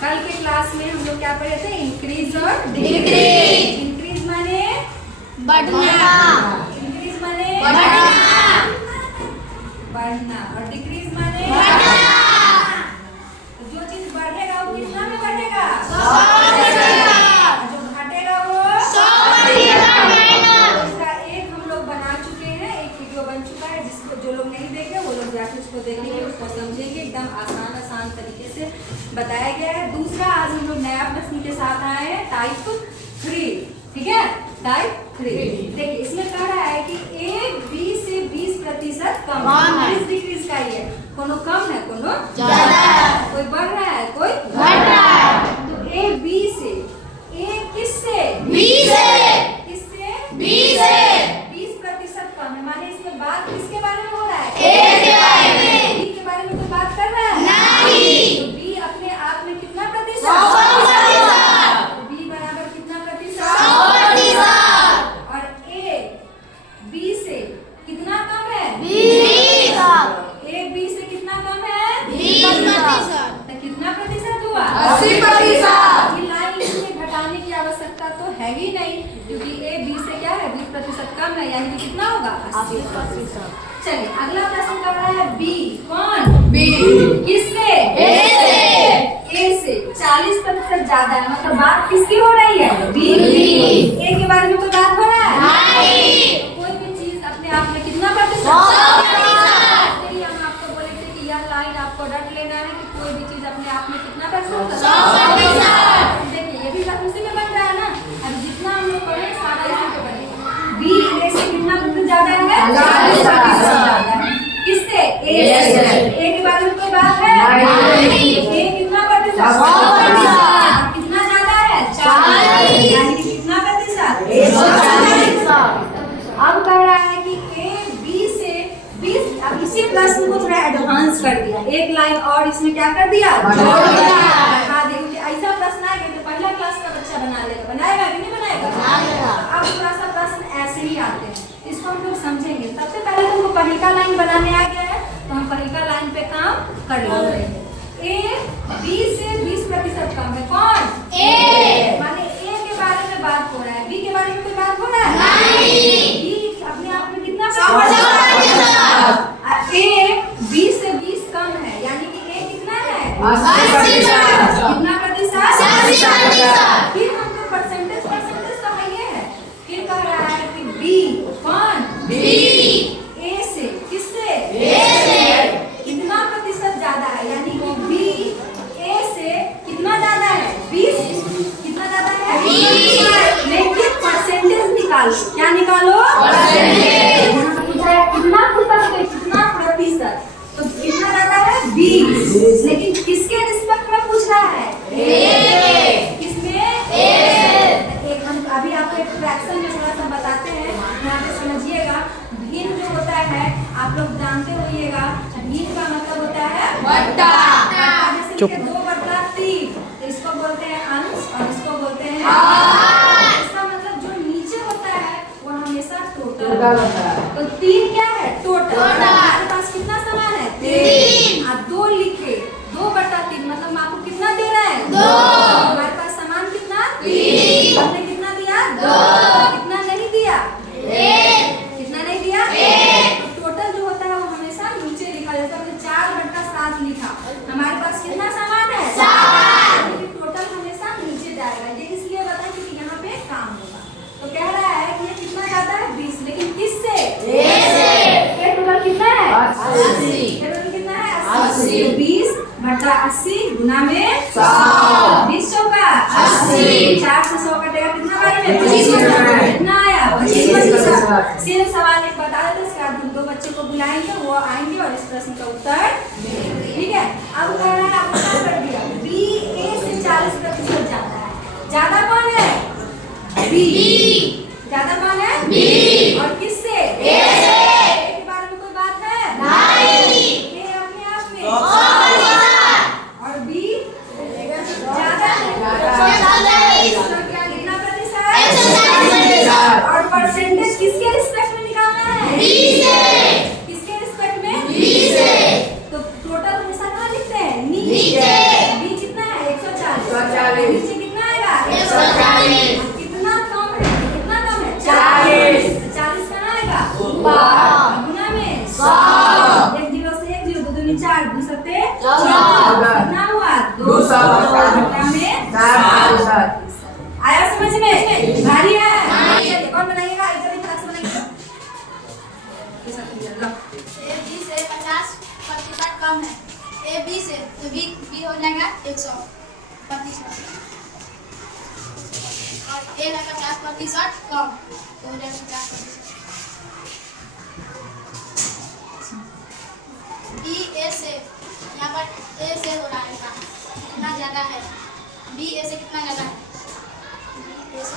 कल के क्लास में हम लोग क्या पढ़े थे? इंक्रीज और डिक्रीज। इंक्रीज माने बढ़ना, इंक्रीज माने बढ़ना और डिक्रीज माने घटना। तो जो चीज बढ़ेगा वो कितना में बढ़ेगा? 100%। जो घटेगा वो 100%। इसका एक हम लोग बना चुके हैं, एक वीडियो बन चुका है, जिसको जो लोग नहीं देखे वो लोग जाके उसको देखेंगे, उसको समझेंगे। एकदम आसान तरीके से बताया गया है। दूसरा आज हम लोग नया प्रश्न के साथ आए हैं, टाइप 3। ठीक है, टाइप 3। देखिए इसमें कह रहा है कि ए बी से 20% कम है। डिक्रीज का ही है, कोनो कम है कोनो ज्यादा है। कोई बढ़ रहा है कोई घट रहा है। तो ए बी से, ए किससे? 20 से। किससे? 20 से। 20% कम है। माने इसमें बात किसके बारे में हो रहा है? ए के बारे में। बी के बारे में कोई बात कर रहा है? नहीं। तो बी अपने आप में कितना प्रतिशत? 100%। बी बराबर कितना प्रतिशत? 100%। और ए बी से कितना कम है? 20%। ए बी से कितना कम है? 20%। तो कितना प्रतिशत हुआ? 80%। ये लाइन इसमें घटाने की आवश्यकता तो है ही नहीं, क्योंकि ए बी से क्या है? 20% कम है, यानी कि कितना होगा? 80%। चलिए अगला प्रश्न कर रहा है बी। कौन? बी। किससे? ए से। ए से 40% ज्यादा है, मतलब बात किसकी हो रही है? बी। ए के बारे में कोई बात हो रहा है? नहीं। कोई भी चीज अपने आप में कितना प्रतिशत? 100%। इसलिए हम आपको बोले थे कि यह लाइन आपको रट लेना है कि कोई भी चीज अपने आप में कितना प्रतिशत? 100%। देखिए ये भी बात उसी में बन रहा है ना। अब जितना हम लोग पढ़े सारा इसी पे पढ़ेंगे। बी ए से कितना प्रतिशत ज्यादा है? 40% ज्यादा है। किससे? ए से। ए के बारे में कोई बात है? नहीं। ए कितना प्रतिशत? 100%। कितना ज्यादा है? 40। यानी कि कितना प्रतिशत? 140%। अब कह रहा है कि ए बी से 20। अब इसी प्रश्न को थोड़ा एडवांस कर दिया, एक लाइन और इसमें क्या कर दिया? जोड़ दिया। हाँ देखिए ऐसा प्रश्न आएगा तो पहला क्लास का बच्चा बना लेगा, बनाएगा कि नहीं बनाएगा? बनाएगा। अब थोड़ा सा प्रश्न ऐसे ही आते हैं, इसको हम लोग समझेंगे। सबसे पहले तुमको पहिलका लाइन बनाने आ गया है, तो हम पहिलका लाइन पे काम कर लेंगे। ए बी से 20% कम है। कौन? ए। माने ए के बारे में बात हो रहा है, बी के बारे में कोई बात हो रहा है? नहीं। बी अपने आप में कितना? 100%। ए बी से 20 कम है, यानी कि ए कितना है? 80%। कितना प्रतिशत? 80%। फिर हमको परसेंटेज तो है ये है। फिर कह रहा है कि बी। कौन? बी। ए से किससे? ए से। कितना प्रतिशत ज्यादा है, यानी कि बी ए से कितना ज्यादा है? 20। कितना ज्यादा है? 20। लेकिन परसेंटेज निकालो। क्या निकालो? परसेंटेज। पूछा है कितना प्रतिशत? कितना प्रतिशत? तो कितना ज्यादा है? 20। लेकिन किसके रिस्पेक्ट में पूछ रहा है? ए। किसमें? ए। एक हम अभी आपको एक फ्रैक्शन में थोड़ा सा बताते हैं, यहाँ पे समझिएगा। भिन्न जो होता है आप लोग जानते होइएगा, भिन्न का मतलब होता है बट्टा। जैसे कि 2/3, तो इसको बोलते हैं अंश और इसको बोलते हैं भाग। इसका मतलब जो नीचे होता है वो हमेशा टोटल होता है। तो 3 क्या है? टोटल। हमारे पास कितना समान है? 3। आप 2 लिखे, 2/3 मतलब आपको कितना दे रहा है? 2। हमारे पास समान कितना? 3। हमने कितना दिया? 2। कितना नहीं दिया? 1। कितना नहीं दिया? 1। तो टोटल जो होता है वो हमेशा नीचे लिखा जाता है। हमने 4/7 लिखा, हमारे पास कितना समान है? 7। लेकिन टोटल हमेशा नीचे जाएगा। ये इसलिए बताएं क्योंकि यहाँ पे काम होगा। तो कह रहा है कि ये कितना ज्यादा है? 20। लेकिन किससे? ए से। ये टोटल कितना है? 80। ये टोटल कितना है? 80। 20/80 गुना में 100। 20 चौका 80। 4 से 100 कटेगा कितना बारे में? 25%। कितना आया? 25%। सिर्फ सवाल एक बता देते, इसके बाद हम 2 बच्चे को बुलाएंगे, वो आएंगे और इस प्रश्न का उत्तर देंगे। ठीक है, अब कह रहा है आपको क्या कर दिया? बी ए से 40% ज्यादा है। ज्यादा कौन है? बी। ज्यादा कौन है? बी। और किससे? ए से। ए के बारे में कोई बात है? नहीं। ए अपने आप में 100%। और बी ज्यादा है। कितना प्रतिशत? 140%। और परसेंटेज किसके रिस्पेक्ट में निकालना है? बी से। किसके रिस्पेक्ट में? बी से। तो टोटल हमेशा कहाँ लिखते हैं? नीचे। बी कितना है? 140। 140। नीचे कितना आएगा? 140। कितना कम है? कितना कम है? 40। 40 कहाँ आएगा? ऊपर। गुना में 100। 1 0 से 1 0 2 दूनी 4 2 सत्ते 14। कितना हुआ? 200। गुना में 7। आया समझ में? भारी है? भारी। चलिए कौन बनाइएगा? इधर एक हाथ से बनाइएगा। ए बी से 50% कम है। ए बी से तो बी हो जाएगा 100%। और ए का 50% कम तो हो जाएगा 50%। बी ए से यहाँ पर ए से हो रहा है काम कितना ज़्यादा है? बी ए से कितना ज़्यादा है? ए से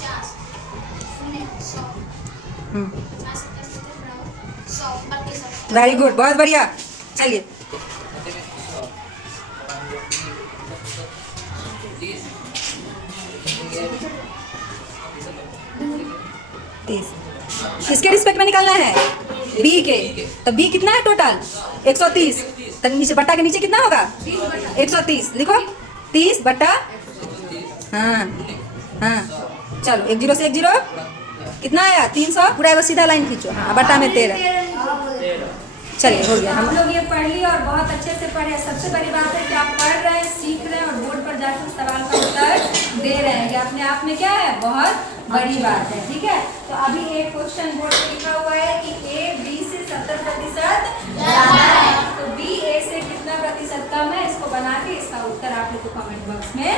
50 शून्य 100 50 100%। वेरी गुड, बहुत बढ़िया। चलिए किसके रिस्पेक्ट में निकालना है? बी के। तो बी कितना है टोटल? 130। तो नीचे बट्टा के नीचे कितना होगा? 130 लिखो। 30 बट्टा हाँ हाँ चलो 1 0 से 1 0 कितना आया? 300। पूरा एगो सीधा लाइन खींचो। हाँ बट्टा में 13। चलिए हो गया। हम लोग ये पढ़ लिए और बहुत अच्छे से पढ़े। सबसे बड़ी बात है कि आप पढ़ रहे हैं, सीख रहे हैं और बोर्ड पर जाकर सवाल का उत्तर दे रहे हैं। ये अपने आप में क्या है? बहुत बड़ी बात है। ठीक है, तो अभी एक क्वेश्चन बोर्ड पे लिखा हुआ है कि ए बी से 70% ज़्यादा है, तो बी ए से कितना प्रतिशत कम है? इसको बना के इसका उत्तर आप लोग को कमेंट बॉक्स में